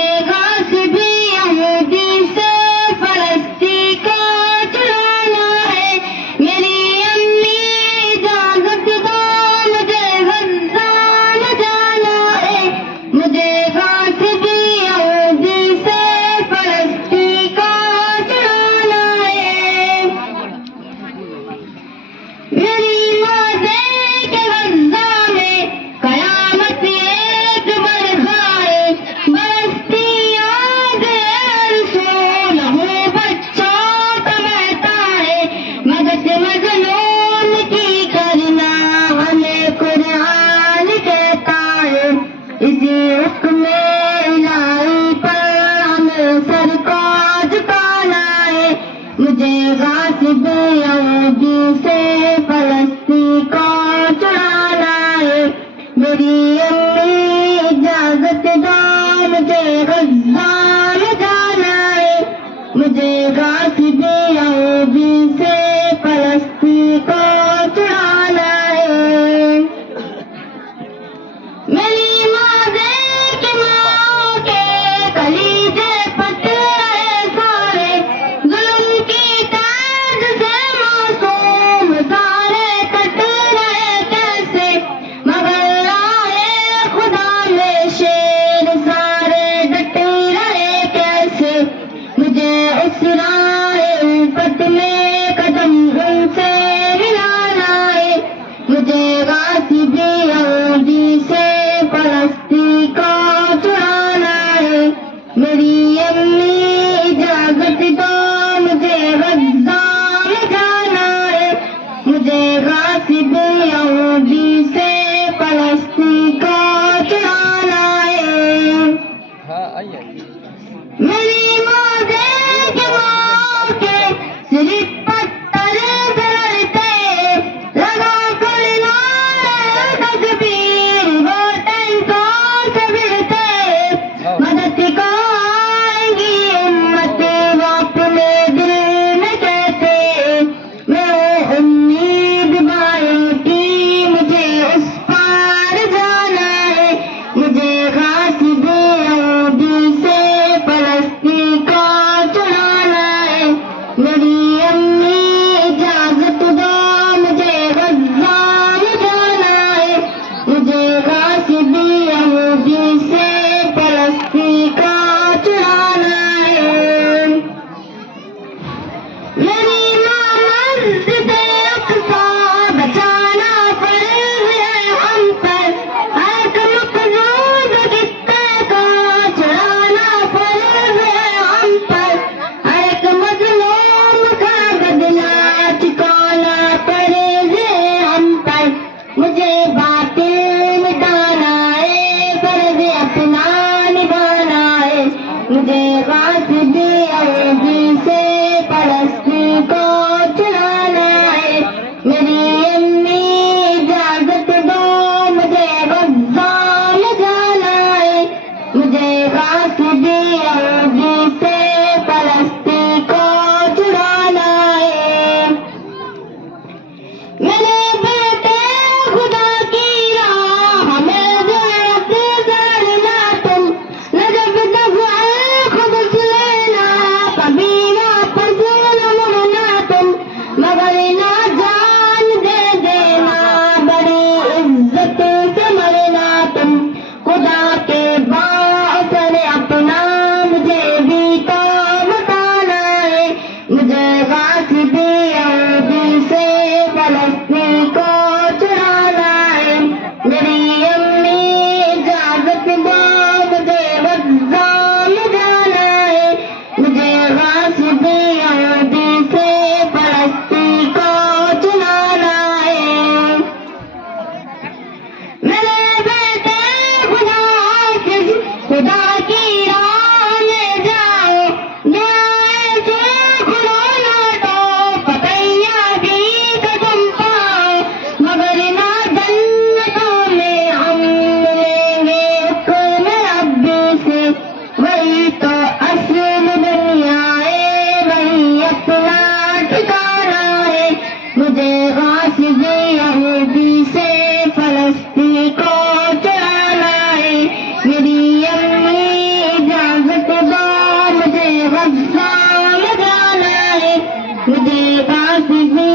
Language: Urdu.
مجھے غاصب یہودی سے فلسطین کو چھڑانا ہے، میری امی اجازت دو مجھے غزہ نہ جانا ہے، مجھے غاصب یہودی سے فلسطین کو چھڑانا ہے۔ میری ماں دے کہ غزہ میں قیامت ایک برخائے، برستی یاد رسول ہوں بچوں کا مہتا ہے، مدد مظلوم کی کرنا ہمیں قرآن کہتا ہے، اسی حکم الہی پر ہمیں سر کو جھکانا ہے، مجھے غاصب یہودی سے فلسطین کو چھڑانا ہے، میری امی اجازت دو مجھے غزہ نہ جانا ہے، مجھے غاصب یہودی سے فلسطین کو چھڑانا ہے۔ میری ماں دے کہ ماں کے کلیجے پھٹ رہے سارے، ظلم کی قید سے معصوم سارے کٹ رہے کیسے، مگر رائے خدا میں شیر سارے ڈٹ رہے کیسے، مجھے اس رائے الفت میں قدم ان سے ملانا ہے، مجھے غاصب یہودی سے فلسطین کو چھڑانا ہے، میری امی اجازت دو مجھے غزہ نہ جانا ہے، مجھے غاصب یہودی سے فلسطین کو چھڑانا ہے۔ میری ماں دے کہ ماں کے صرف پتھر دھڑتے، لگا کر نعرے تکبیر وہ ٹینکوں سے بڑھتے، مدد کو آئیں گی امت وہ اپنے دل میں کہتے، میں امید بھائیوں کی مجھے اس پار جانا ہے، مجھے غاصب یہودی سے فلسطین کو چھڑانا ہے، میری امی اجازت دو مجھے غزہ نہ جانا ہے، مجھے غاصب یہودی سے فلسطین کو چھڑانا ہے۔ میری ماں مسجد اقصی بچانا فرض ہے ہم پر، ایک مقصود کتے کو چھڑانا فرض ہے ہم پر، ایک مظلوم کا بدلہ چکانا فرض ہے ہم پر، مجھے باطل مٹانا ہے فرض اپنا نبھانا ہے، مجھے غاصب یہودی سے فلسطین کو چھڑانا ہے، میری امی اجازت دو مجھے غزہ نہ جانا ہے، مجھے غاصب یہودی سے فلسطین کو چھڑانا ہے۔ میرے بیٹے خدا کی راہ میں زیارت کرنا تم، نجف تک القدس لینا، دے باسطے